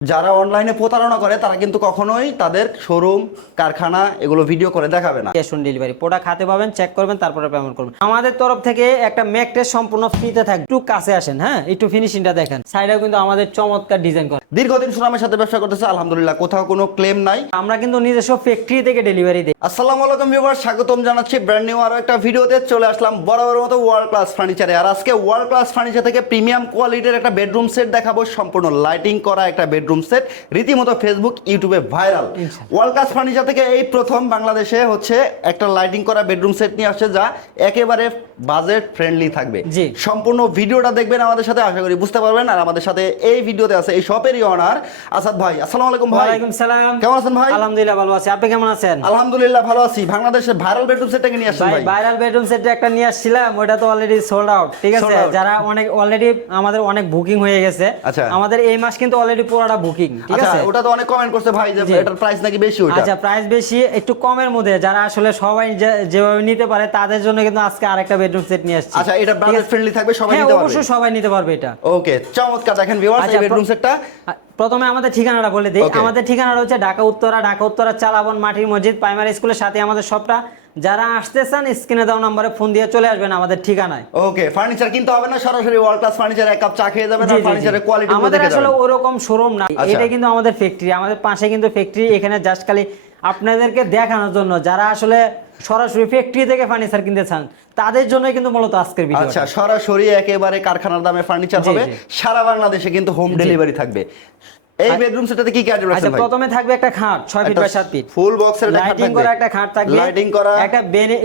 যারা অনলাইনে প্রতারণা করে, তারা কিন্তু কখনোই তাদের শোরুম কারখানা এগুলো ভিডিও করে দেখাবে না। ক্যাশ অন ডেলিভারি প্রোডাক্ট হাতে পাবেন চেক করবেন, তারপরে পেমেন্ট করবেন। আমাদের তরফ থেকে একটা মেক টেস্ট সম্পূর্ণ ফ্রিতে থাকবে একটু কাছে আসেন হ্যাঁ? একটু ফিনিশিংটা দেখেন। সাইডেও কিন্তু আমাদের চমৎকার ডিজাইন করা দীর্ঘদিন সুনামের সাথে ব্যবসা করতেছে আলহামদুলিল্লাহ কোথাও কোনো ক্লেম নাই। আমরা কিন্তু নিজস্ব ফ্যাক্টরি থেকে ডেলিভারি দিই। আসসালামু আলাইকুম ভিউয়ার স্বাগতম জানাচ্ছি ব্র্যান্ড নিউ আরও একটা ভিডিওতে চলে আসলাম বরাবর মতো ওয়ার্ল্ড ক্লাস ফার্নিচারে আর আজকে ওয়ার্ল্ড ক্লাস ফার্নিচার থেকে প্রিমিয়াম কোয়ালিটির একটা বেডরুম সেট দেখাবো সম্পূর্ণ লাইটিং করা একটা বেডরুম সেট রীতিমতো ফেসবুক ইউটিউবে ভাইরাল ওয়ার্ল্ড ক্লাস ফার্নিচার থেকে এই প্রথম বাংলাদেশে হচ্ছে একটা লাইটিং করা বেডরুম সেট নিয়ে আসছে যা একেবারে বাজেট ফ্রেন্ডলি থাকবে। জি। সম্পূর্ণ ভিডিওটা দেখবেন আমাদের সাথে আশা করি বুঝতে পারবেন। আর আমাদের সাথে এই ভিডিওতে আছে এই শপেরই অনার আসাদ ভাই। আসসালামু আলাইকুম ভাই। ওয়ালাইকুম সালাম। কেমন আছেন ভাই? আলহামদুলিল্লাহ ভালো আছি। আপনি কেমন আছেন? আলহামদুলিল্লাহ ভালো আছি। বাংলাদেশের ভাইরাল বেডরুম সেটটাকে নিয়ে আসছেন ভাই ভাই? ভাইরাল বেডরুম সেট একটা নিয়ে আসছিলাম। ওটা তো অলরেডি সোল্ড আউট ঠিক আছে? যারা অনেক অলরেডি আমাদের অনেক বুকিং হয়ে গেছে। আচ্ছা। আমাদের এই মাস কিন্তু অলরেডি পুরোটা বুকিং ঠিক আচ্ছা আছে? ওটা তো অনেক কমেন্ট করছে ভাই যে এটার প্রাইস নাকি বেশি ওটা। আচ্ছা প্রাইস বেশি একটু কমের মধ্যে। যারা আসলে সবাই যেভাবে নিতে পারে তাদের জন্য কিন্তু আজকে আরেকটা বেডরুম সেট নিয়ে আসছি। আচ্ছা এটা বাজেট ফ্রেন্ডলি থাকবে সবাই হ্যাঁ নিতে পারবে? অবশ্যই সবাই নিতে পারবে এটা। ওকে চমৎকার দেখেন ভিউয়ার্স এই আচ্ছা, বেডরুম সেটটা প্রথমে আমাদের ঠিকানাটা বলে দিই. আমাদের ঠিকানাটা হচ্ছে ঢাকা উত্তরা ঢাকা উত্তরা চালাবন মাটির মসজিদ প্রাইমারি স্কুলের সাথে আমাদের সবটা যারা আসতে চান স্ক্রিনে দেওয়া নম্বরে ফোন দিয়ে চলে আসবেন আমাদের ঠিকানায়। ওকে ফার্নিচার কিনতে হবে না সরাসরি ওয়ার্ল্ড ক্লাস ফার্নিচার এক কাপ চা খেয়ে যাবেন আর। ফার্নিচারের কোয়ালিটি আমাদের আসলে ওরকম শোরুম না আচ্ছা। এটা কিন্তু আমাদের ফ্যাক্টরি আমাদের পাশে কিন্তু ফ্যাক্টরি এখানে জাস্ট খালি আপনাদেরকে দেখানোর জন্য যারা আসলে সরাসরি ফ্যাক্টরি থেকে ফার্নিচার কিনতে চান তাদের জন্য কিন্তু মূলত আজকের ভিডিও আচ্ছা সরাসরি একেবারে কারখানার দামে ফার্নিচার হবে। সারা বাংলাদেশে কিন্তু হোম ডেলিভারি থাকবে। এই বেডরুম সেটটাতে কি কি আইটেম আচ্ছা রাখছেন ভাই? প্রথমে থাকবে একটা খাট ছয় ফিট বাই সাত ফিট ফুল বক্সের একটা খাট লাইটিং। করা একটা খাট থাকবে। লাইটিং করা। একটা বেনে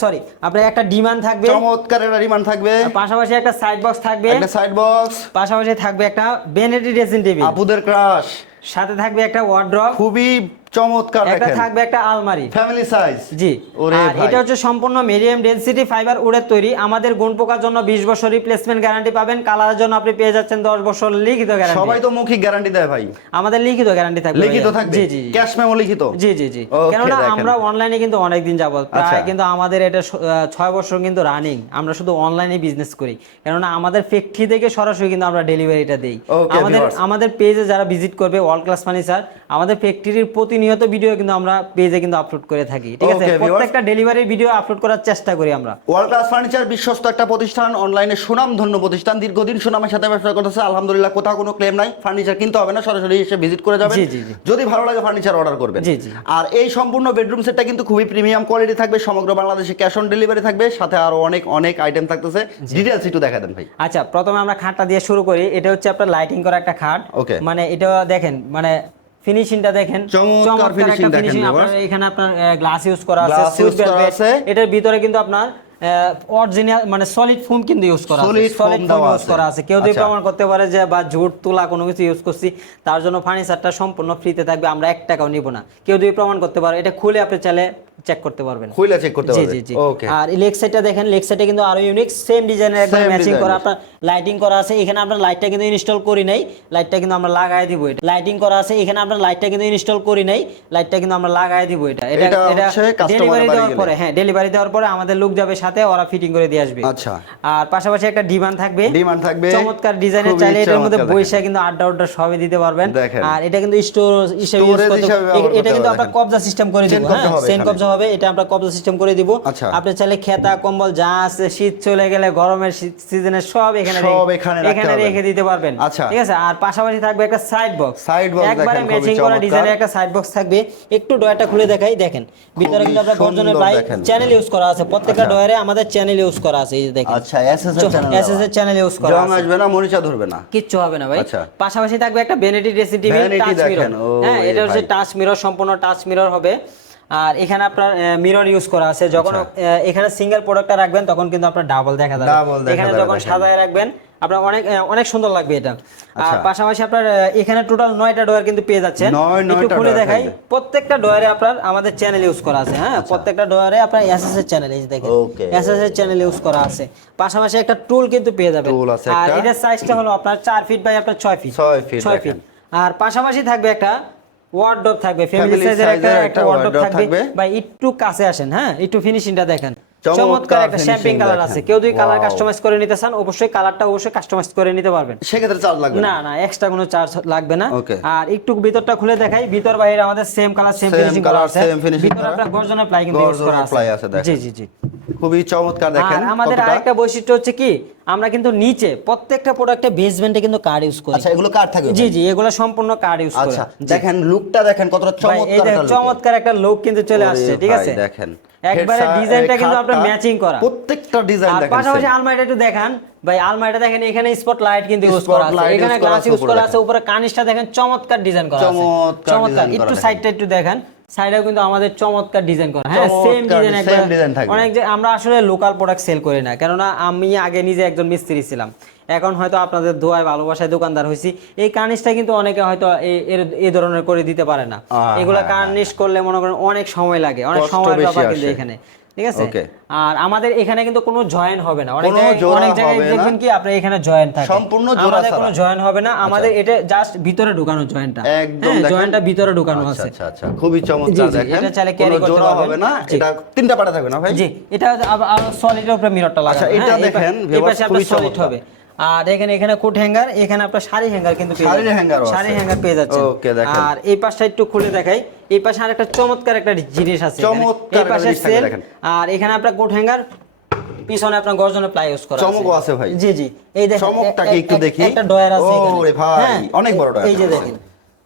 সরি আপনার একটা ডিমান্ড থাকবে। চমৎকার একটা রিমান্ড থাকবে। পাশাপাশি একটা সাইড বক্স থাকবে। একটা সাইড বক্স পাশাপাশি থাকবে একটা বেনেটি ড্রেসিং টেবিল আপুদের ক্রাশ সাথে থাকবে একটা ওয়ার্ড্রপ খুবই চমৎকার একটা থাকবে একটা আলমারি। ফ্যামিলি সাইজ জি। ওরে। এটা হচ্ছে সম্পূর্ণ মিডিয়াম ডেনসিটি ফাইবার উডের তৈরি। আমাদের গুণ পোকার জন্য 20 বছর রিপ্লেসমেন্ট গ্যারান্টি পাবেন। কালারের জন্য আপনি পেয়ে যাচ্ছেন 10 বছর লিখিত সবাই তো মৌখিক গ্যারান্টি দেয় ভাই। আমাদের লিখিত গ্যারান্টি থাকবে লিখিত থাকবে। জি জি। ক্যাশ মেমো লিখিত। জি জি জি। কেননা আমরা অনলাইনে কিন্তু অনেকদিন যাবত আচ্ছা। প্রায় কিন্তু আমাদের এটা স- আহ, ছয় বছর কিন্তু রানিং আমরা শুধু অনলাইনে বিজনেস করি। কেননা আমাদের ফ্যাক্টরি থেকে সরাসরি কিন্তু আমরা ডেলিভারিটা দেই। আমাদের আমাদের পেজে যারা ভিজিট করবে ওয়ার্ল্ড ক্লাস ফার্নিচার আমাদের ফ্যাক্টরির প্রতিনিয়ত ভিডিও কিন্তু আমরা পেজে কিন্তু আপলোড করে থাকি ঠিক আছে? প্রত্যেকটা ডেলিভারি ভিডিও আপলোড করার চেষ্টা করি আমরা। ওয়ার্ল্ড ক্লাস ফার্নিচার বিশ্বস্ত একটা প্রতিষ্ঠান অনলাইনে সুনাম ধন্য প্রতিষ্ঠান দীর্ঘদিন সুনামের সাথে ব্যবসা করতেছে আলহামদুলিল্লাহ কোথাও কোনো ক্লেম নাই ফার্নিচার কিনতে হবে না সরাসরি এসে ভিজিট করে যাবেন। যদি ভালো লাগে ফার্নিচার অর্ডার করবেন। আর এই সম্পূর্ণ বেডরুম সেটটা কিন্তু খুবই প্রিমিয়াম কোয়ালিটি থাকবে সমগ্র বাংলাদেশে ক্যাশ অন ডেলিভারি থাকবে সাথে আরও অনেক অনেক আইটেম থাকতেছে। ডিটেলস একটু দেখা দেন ভাই। আচ্ছা প্রথমে আমরা খাটটা দিয়ে শুরু করি এটা হচ্ছে আপনার লাইটিং করা একটা খাট. মানে এটা দেখেন মানে ফিনিশিংটা দেখেন চমৎকার viewers। আপনার এখানে আপনার গ্লাস ইউজ করা আছে। এটার ভিতরে কিন্তু আপনার অরিজিনাল মানে সলিড ফোম কিন্তু ইউজ করা আছে সলিড ফোম ইউজ করা আছে কেউ যদি আচ্ছা। প্রমাণ করতে পারে যে বা ঝুট তুলা কোনো কিছু ইউজ করছি তার জন্য ফার্নিচারটা সম্পূর্ণ ফ্রিতে থাকবে আমরা এক টাকাও নিব না কেউ যদি প্রমাণ করতে পারে এটা খুলে আপনি চাইলে চেক করতে পারবেন। খুইলা চেক করতে জি পারবে। জি জি। ওকে আর লেগ সাইডটা দেখেন লেগ সাইডে কিন্তু আরও ইউনিক সেম ডিজাইনের একদম ম্যাচিং করা আপনার লাইটিং করা আছে। এখানে আপনার লাইটটা কিন্তু ইনস্টল করি নাই। লাইটটা কিন্তু আমরা লাগাই দিব এটা। লাইটিং করা আছে। এখানে আপনার লাইটটা কিন্তু ইনস্টল করি নাই। লাইটটা কিন্তু আমরা লাগাই দিব এটা। এটা এটা ডেলিভারি দেওয়ার পরে হ্যাঁ ডেলিভারি দেওয়ার পরে আমাদের লোক যাবে সাথে ওরা ফিটিং করে দিয়ে আসবে। আচ্ছা। আর পাশাপাশি একটা ডিমান্ড থাকবে। Demand থাকবে। চমৎকার ডিজাইনের চাইলে এটার মধ্যে বৈশা কিন্তু আড্ডা আড্ডা সবই দিতে পারবেন। আর এটা কিন্তু স্টোর হিসেবে ইউজ করতে এটা কিন্তু পারবেন, আমরা কবজা সিস্টেম করে দিব হ্যাঁ। এখানে। কবজা হবে এটা আমরা কবজা সিস্টেম করে দিব। আচ্ছা। আপনি চাইলে খেতা কম্বল যা আছে শীত চলে গেলে গরমের সিজনে সব এখানে সব এখানে এখানে রেখে দিতে পারবেন। আচ্ছা। ঠিক আছে? আর পাশাপাশি থাকবে একটা সাইড বক্স Side box একবারে ম্যাচিং করা। ডিজাইনের একটা সাইড বক্স থাকবে। একটু ডয়ারটা খুলে দেখাই দেখেন। ভিতরে কিন্তু আপনার গর্জনের প্রায় চ্যানেল ইউজ করা আছে। প্রত্যেকটা আচ্ছা। ডয়ারে আমাদের চ্যানেল ইউজ করা আছে এই যে দেখেন। আচ্ছা এসএস এর চ্যানেল ইউজ করা জং আছে। আসবে না মরিচা ধরবে না। কিচ্ছু হবে না ভাই। আচ্ছা। পাশাপাশি থাকবে একটা vanity dressing Vanity touch mirror হ্যাঁ এটা হচ্ছে। টাচ মিরর সম্পূর্ণ টাচ মিরর হবে। আর এখানে আপনার মিরর ইউজ করা আছে। যখন আচ্ছা। এখানে সিঙ্গেল প্রোডাক্টটা রাখবেন তখন কিন্তু আপনার ডাবল দেখা যাবে। এখানে যখন। সাজায় রাখবেন আপনার অনেক অনেক সুন্দর লাগবে এটা। আর আচ্ছা। পাশাপাশি আপনার এখানে টোটাল নয়টা ডয়ার কিন্তু পেয়ে যাচ্ছেন। একটু খুলে দেখাই। প্রত্যেকটা ডয়ারে আপনার আমাদের চ্যানেল ইউজ করা আছে হ্যাঁ? প্রত্যেকটা ডয়ারে আপনার এসএস এর চ্যানেল এই দেখেন. এসএস এর চ্যানেল ইউজ করা আছে। পাশাপাশি একটা টুল কিন্তু পেয়ে যাবেন। আর একটা। এটা সাইজটা হলো আপনার চার ফিট বাই আপনার ছয় ফিট ছয় feet ছয় ফিট আর পাশাপাশি থাকবে একটা ওয়ার্ডরোব থাকবে ফ্যামিলি সাইজের একটা ওয়ার্ডরোব থাকবে থাকবে। বা একটু কাছে আসেন হ্যাঁ একটু ফিনিশিংটা দেখেন চমৎকার একটা শ্যাম্পিং কালার আছে। কেউ যদি কালার কাস্টমাইজ করে নিতে চান অবশ্যই কালারটা অবশ্যই কাস্টমাইজ করে নিতে পারবেন। সেক্ষেত্রে চার্জ লাগবে না? না এক্সট্রা কোনো চার্জ লাগবে না। আর একটু ভিতরটা খুলে দেখাই। ভিতর বাইরে আমাদের সেম কালার সেম ফিনিশিং করা আছে। ভিতরে করা। আপনার গর্জনের প্লাই কিন্তু ইউজ করা আছে, জি জি জি। খুবই চমৎকার দেখেন আমাদের আরেকটা বৈশিষ্ট্য হচ্ছে কি আমরা কিন্তু নিচে প্রত্যেকটা প্রোডাক্টে বেসমেন্টে কিন্তু কার্ড ইউজ করি। আচ্ছা এগুলো কার থাকে জি জি এগুলো সম্পূর্ণ কার্ড ইউজ করে। আচ্ছা দেখেন লুকটা দেখেন কতটা চমৎকার চমৎকার একটা লোক কিন্তু চলে আসছে ঠিক আছে? দেখেন। একবারে ডিজাইনটা কিন্তু আপনার ম্যাচিং করা। প্রত্যেকটা ডিজাইন দেখেন পাশাপাশি। আলমারিটা একটু দেখান। ভাই আলমারিটা দেখেন এখানে স্পট লাইট কিন্তু ইউজ করা আছে। এখানে গ্লাস ইউজ করা আছে। উপরে কানিসটা দেখেন চমৎকার ডিজাইন করা আছে। চমৎকার একটু। সাইডটা একটু দেখান। সাইডেও কিন্তু আমাদের চমৎকার ডিজাইন করা। হ্যাঁ সেম ডিজাইন থাকবে। অনেক যে আমরা আসলে লোকাল প্রোডাক্ট সেল করি না। কেননা আমি আগে নিজে একজন মিস্ত্রি ছিলাম। এখন হয়তো আপনাদের দোয়ায় ভালোবাসায় দোকানদার হয়েছি এই কার্নিশটা কিন্তু অনেকে হয়তো এই- ধরনের করে দিতে পারে না। আহ, এগুলো হ্যাঁ, কার্নিশ করলে মনে করেন অনেক সময় লাগে অনেক বেশি ব্যাপার কিন্তু এখানে ঠিক আছে? আর আমাদের এখানে কিন্তু কোনো জয়েন হবে না। অনেক অনেক জায়গায় দেখবেন কি এখানে জয়েন থাকে। সম্পূর্ণ জোড়া আমাদের কোনো জয়েন হবে না। আমাদের এটা জাস্ট ভিতরে ঢুকানো জয়েন্টটা একদম জয়েনটা ভিতরে ঢুকানো আচ্ছা আছে। আচ্ছা আচ্ছা। খুবই চমৎকার দেখেন এটা চাইলে carry করতে পারবেন। হবে না। এটা তিনটা পাটা থাকবে না ভাই? জি এটা সলিডের উপরে মিররটা লাগানো আচ্ছা, এটা হ্যাঁ, দেখেন, খুবই সলিড হবে। আর এখানে এখানে কোট হ্যাঙ্গার এখানে আপনার শাড়ি হ্যাঙ্গার কিন্তু শাড়ি আছে। শাড়ি হ্যাঙ্গার পেয়ে যাচ্ছেন। ওকে দেখেন। আর এই পাশটা একটু খুলে দেখাই। এই পাশে আরেকটা চমৎকার একটা জিনিস আছে চমৎকার এই পাশে সেল আর এখানে আপনার কোট হ্যাঙ্গার পিছনে আপনার গর্জনে প্লাই ইউজ করা চমক আছে। ভাই। জি জি। এই দেখেন চমকটাকে একটু এক- দেখি। একটা ডয়ার আছে ওরে ভাই হ্যাঁ, অনেক বড় ডয়ার এই যে দেখেন।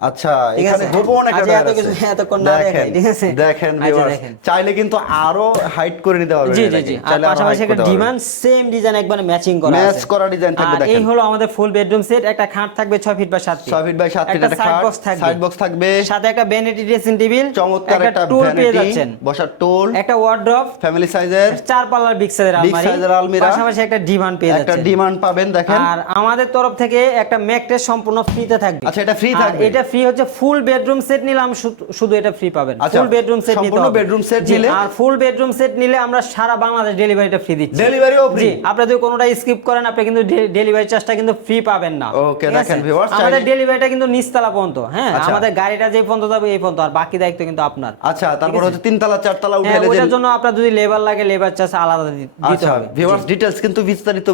আচ্ছা এখানে গোপন একটা আজ আছে। এতক্ষণ না দেখাই, ঠিক আছে? দেখেন আচ্ছা, চাইলে কিন্তু আরও হাইট করে নিতে পারবেন জি জি জি। আর পাশাপাশি একটা ডিমান্ড সেম ডিজাইন একবারে ম্যাচিং করা Match আছে। করা design থাকবে, আর এই হলো আমাদের ফুল বেডরুম সেট একটা খাট থাকবে 6 feet by 7 feet 6 feet by 7 feet একটা একটা খাট, সাইড বক্স থাকবে। সাথে একটা ভ্যানিটি ড্রেসিং টেবিল চমৎকার একটা ভ্যানিটি বসার টুল একটা ওয়ার্ড্রপ ফ্যামিলি সাইজের চার পাল্লার বিগ সাইজের আলমারি size এর আলমিরা। পাশাপাশি একটা ডিমান্ড পেয়ে একটা ডিমান্ড পাবেন দেখেন। আর আমাদের তরফ থেকে একটা ম্যাকটেস সম্পূর্ণ ফ্রিতে থাকবে। আচ্ছা, এটা আর থাকবে? এটা ফ্রি হচ্ছে ফুল বেডরুম সেট নিলাম শুধু- শুধু এটা ফ্রি পাবেন। আচ্ছা, ফুল বেডরুম সেট নিতে হবে। set জি, নিলে? আর ফুল বেডরুম সেট নিলে আমরা সারা বাংলাদেশ ডেলিভারিটা ফ্রি দিচ্ছি। Delivery ও free? জি আপনি যদি কোনোটা স্কিপ করেন আপনি কিন্তু ডেলিভারি চার্জটা কিন্তু ফ্রি পাবেন না। আছে? দেখেন viewers, আমাদের ডেলিভারিটা কিন্তু নিচতলা পর্যন্ত হ্যাঁ? আচ্ছা। আমাদের গাড়িটা যে পর্যন্ত যাবে এই পর্যন্ত আর বাকি দায়িত্ব কিন্তু আপনার। আচ্ছা তারপর হচ্ছে তিনতলা চারতলা হ্যাঁ উঠে ওইটার জন্য আপনার যদি লেবার লাগে লেবার চার্জ আলাদা দিতে আচ্ছা হবে। ভিউয়ার্স ডিটেইলস কিন্তু বিস্তারিত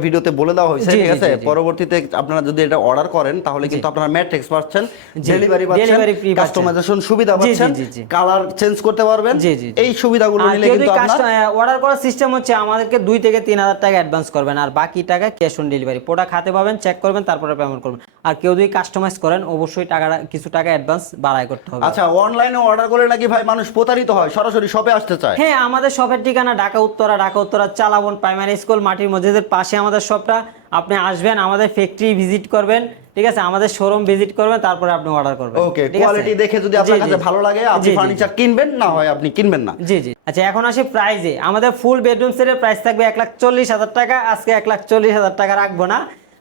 ভিডিওতে বলে দেওয়া হয়েছে ঠিক আছে। পরবর্তীতে আপনারা যদি এটা অর্ডার করেন তাহলে কিন্তু আপনারা ম্যাট্রিক্স পাচ্ছেন। ডেলিভারি পাচ্ছেন। কাস্টমাইজেশন সুবিধা পাচ্ছেন। কালার চেঞ্জ করতে পারবেন। এই সুবিধাগুলো নিলে কিন্তু আপনার অর্ডার করার সিস্টেম হচ্ছে আমাদেরকে দুই থেকে তিন হাজার টাকা অ্যাডভান্স করবেন আর বাকি টাকা ক্যাশ অন ডেলিভারি প্রোডাক্ট হাতে পাবেন চেক করবেন তারপরে পেমেন্ট করবেন। আর কেউ যদি কাস্টমাইজ করেন অবশ্যই টাকাটা কিছু টাকা অ্যাডভান্স বাড়াই করতে হবে। আচ্ছা অনলাইনে অর্ডার করে নাকি ভাই মানুষ প্রতারিত হয়? সরাসরি শপে আসতে চায়। হ্যাঁ আমাদের শপের ঠিকানা ঢাকা উত্তরা ঢাকা উত্তরা চালাবন প্রাইমারি স্কুল মাটির মসজিদের পাশে আমাদের শপটা আপনি আসবেন আমাদের ফ্যাক্টরি ভিজিট করবেন ঠিক আছে? আমাদের শোরুম ভিজিট করবেন তারপরে আপনি অর্ডার করবেন। ওকে কোয়ালিটি দেখে যদি আপনার কাছে ভালো লাগে আপনি। ফার্নিচার কিনবেন না হয় আপনি কিনবেন না। জি জি। আচ্ছা এখন আসি প্রাইজে আমাদের ফুল বেডরুম সেটের প্রাইস থাকবে এক লাখ চল্লিশ হাজার টাকা। আজকে এক লাখ চল্লিশ হাজার টাকা রাখব না।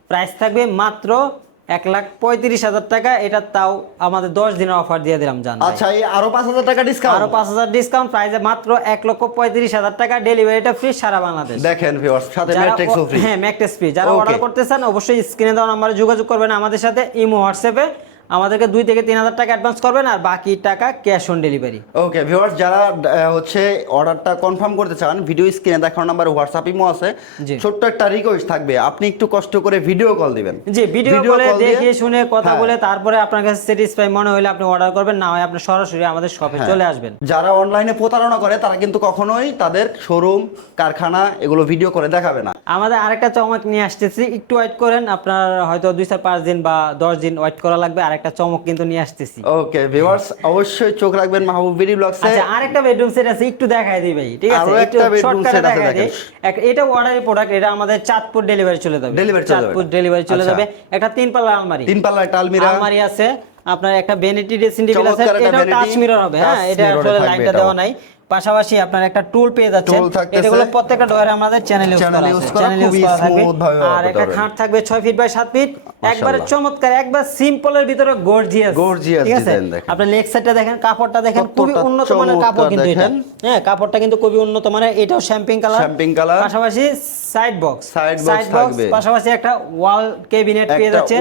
প্রাইস থাকবে মাত্র এক লাখ পঁয়ত্রিশ হাজার টাকা এটা তাও আমাদের দশ দিনের অফার দিয়ে দিলাম জান আচ্ছা এই আরও পাঁচ হাজার টাকা ডিসকাউন্ট আরও পাঁচ হাজার ডিসকাউন্ট প্রাইসে মাত্র এক লক্ষ পঁয়ত্রিশ হাজার টাকা ডেলিভারিটা ফ্রি সারা বাংলাদেশ। দেখেন সাথে ম্যাট্রিক্স ফ্রি হ্যাঁ ম্যাকটেস ফ্রি যারা অর্ডার করতে চান অবশ্যই স্ক্রিনে দেওয়া নাম্বারে যোগাযোগ করবেন আমাদের সাথে ইমো হোয়াটসঅ্যাপে আমাদেরকে দুই থেকে তিন হাজার টাকা অ্যাডভান্স করবেন আর বাকি টাকা cash on delivery okay viewers যারা হচ্ছে অর্ডারটা কনফার্ম করতে চান ভিডিও স্ক্রিনে দেখানো নাম্বার হোয়াটসঅ্যাপ ইমো আছে। ছোট্ট একটা রিকোয়েস্ট থাকবে আপনি একটু কষ্ট করে ভিডিও কল দিবেন জি ভিডিও দিয়ে- দেখে শুনে কথা হ্যাঁ। বলে তারপরে আপনার কাছে স্যাটিসফাই মনে হলে আপনি অর্ডার করবেন না হয় আপনি সরাসরি আমাদের শপে হ্যাঁ। চলে আসবেন যারা অনলাইনে প্রতারণা করে তারা কিন্তু কখনোই তাদের শোরুম কারখানা এগুলো ভিডিও করে দেখাবে না আমাদের আরেকটা চমক নিয়ে আসতেছি একটু ওয়েট করেন আপনার হয়তো দুই চার পাঁচ দিন বা দশ দিন ওয়েট করা লাগবে আরেকটা চমক কিন্তু নিয়ে আসতেছি। ওকে ভিউয়ার্স অবশ্যই চোখ রাখবেন মাহবুব বিডি ব্লগসে আচ্ছা আরেকটা বেডরুম সেট আছে একটু দেখাই দিই ভাই ঠিক আছে? একটু একটা শর্টকাটে দেখাই দিই। এটা অর্ডারি প্রোডাক্ট এটা আমাদের চাঁদপুর ডেলিভারি চলে যাবে। Delivery চলে যাবে। চাঁদপুর ডেলিভারি চলে আচ্ছা। যাবে। একটা তিন পাল্লা আলমারি। তিন পাল্লা একটা আলমিরা। আলমারি আছে। আপনার একটা ভ্যানিটি ড্রেসিং টেবিল আছে। একটা টাচ মিরর হবে হ্যাঁ এটা আসলে লাইনটা দেওয়া নাই। পাশাপাশি আপনার একটা টুল পেয়ে যাচ্ছেন। থাকতেছে। প্রত্যেকটা ডয়ারে আমাদের চ্যানেল ইউজ করা আছে। চ্যানেল ইউজ করা থাকবে। আর একটা খাট থাকবে 6 ফিট বাই 7 ফিট একবারে চমৎকার একবার সিম্পলের ভিতরে গর্জিয়াস Gorgeous ঠিক আছে? দেখেন। আপনি লেগ সাইডটা দেখেন কাপড়টা দেখেন খুবই উন্নত মানের কাপড় কিন্তু এটা। হ্যাঁ কাপড়টা কিন্তু খুবই উন্নত মানের। এটাও শ্যাম্পিং কালার Champagne colour। পাশাপাশি সাইড বক্স Side box থাকবে। পাশাপাশি একটা ওয়াল কেবিনেট পেয়ে যাচ্ছে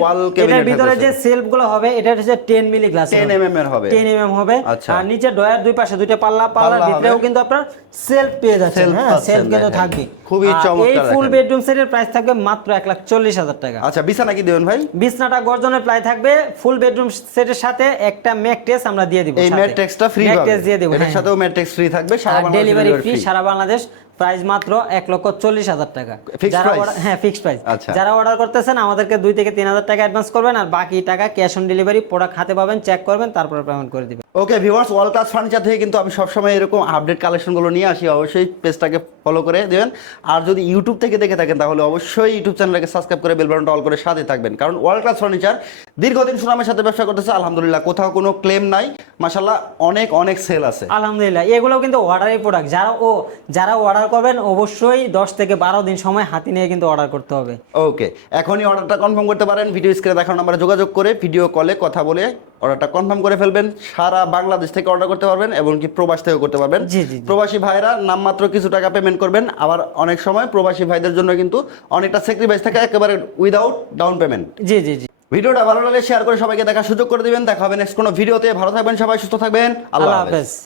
এটার ভিতরে যে। সেলফগুলো হবে এটা হচ্ছে 10 মিলি গ্লাস 10 mm এর হবে। 10 mm হবে। আচ্ছা। আর নিচে ডয়ার দুই পাশে দুইটা পাল্লা পাল্লা ভিতরেও কিন্তু আপনার সেলফ পেয়ে যাচ্ছেন হ্যাঁ সেলফ কিন্তু থাকবে। খুবই চমৎকার এই ফুল বেডরুম সেটের প্রাইস থাকবে মাত্র এক লাখ চল্লিশ হাজার টাকা। আচ্ছা বিছানা কি দেবেন ভাই? বিছানাটা গর্জনের প্রায় থাকবে ফুল বেডরুম সেটের সাথে একটা ম্যাট্রেস আমরা দিয়ে দিব এই ম্যাট্রেসটা ফ্রি ম্যাট্রেস দিয়ে দেব এর হ্যাঁ, সাথেও ম্যাট্রেস ফ্রি থাকবে সারা বাংলাদেশ ডেলিভারি ফ্রি সারা বাংলাদেশ প্রাইস মাত্র এক লক্ষ চল্লিশ হাজার টাকা। যারা হ্যাঁ ফিক্সড প্রাইস আচ্ছা। যারা অর্ডার করতেছেন আমাদেরকে দুই থেকে তিন হাজার টাকা অ্যাডভান্স করবেন আর বাকি টাকা ক্যাশ অন ডেলিভারি প্রোডাক্ট হাতে পাবেন চেক করবেন তারপরে পেমেন্ট করে দিবেন। Okay viewers world class furniture থেকে কিন্তু আমি সবসময় এরকম আপডেট কালেকশনগুলো নিয়ে আসি। অবশ্যই পেজটাকে ফলো করে দেবেন। আর যদি ইউটিউব থেকে দেখে থাকেন তাহলে অবশ্যই ইউটিউব চ্যানেলটাকে সাবস্ক্রাইব করে বেল বাটনটা অল করে সাথে থাকবেন। কারণ ওয়ার্ল্ড ক্লাস ফার্নিচার দীর্ঘদিন সুনামের সাথে ব্যবসা করতেছে আলহামদুলিল্লাহ। কোথাও কোনো ক্লেম নাই। মাসাল্লাহ অনেক অনেক সেল আছে। আলহামদুলিল্লাহ। এগুলো কিন্তু অর্ডারের প্রোডাক্ট যারা ও যারা অর্ডার করবেন অবশ্যই দশ থেকে বারো দিন সময় হাতে নিয়ে কিন্তু অর্ডার করতে হবে। ওকে এখনই অর্ডারটা কনফার্ম করতে পারেন। ভিডিও স্ক্রিনে দেখানো নাম্বারে যোগাযোগ করে ভিডিও কলে কথা বলে অর্ডারটা কনফার্ম করে ফেলবেন। সারা বাংলাদেশ থেকে অর্ডার করতে পারবেন এবং কি প্রবাস থেকেও করতে পারবেন। জি, জি, জি। প্রবাসী ভাইরা নামমাত্র কিছু টাকা পেমেন্ট করবেন। আবার অনেক সময় প্রবাসী ভাইদের জন্য কিন্তু অনেকটা স্যাক্রিফাইস থাকে একেবারে উইদাউট ডাউন পেমেন্ট জি জি জি। ভিডিওটা ভালো লাগলে শেয়ার করে সবাইকে দেখার সুযোগ করে দিবেন। দেখা হবে নেক্সট কোনো ভিডিওতে। ভালো থাকবেন সবাই সুস্থ থাকবেন। আল্লাহ হাফেজ।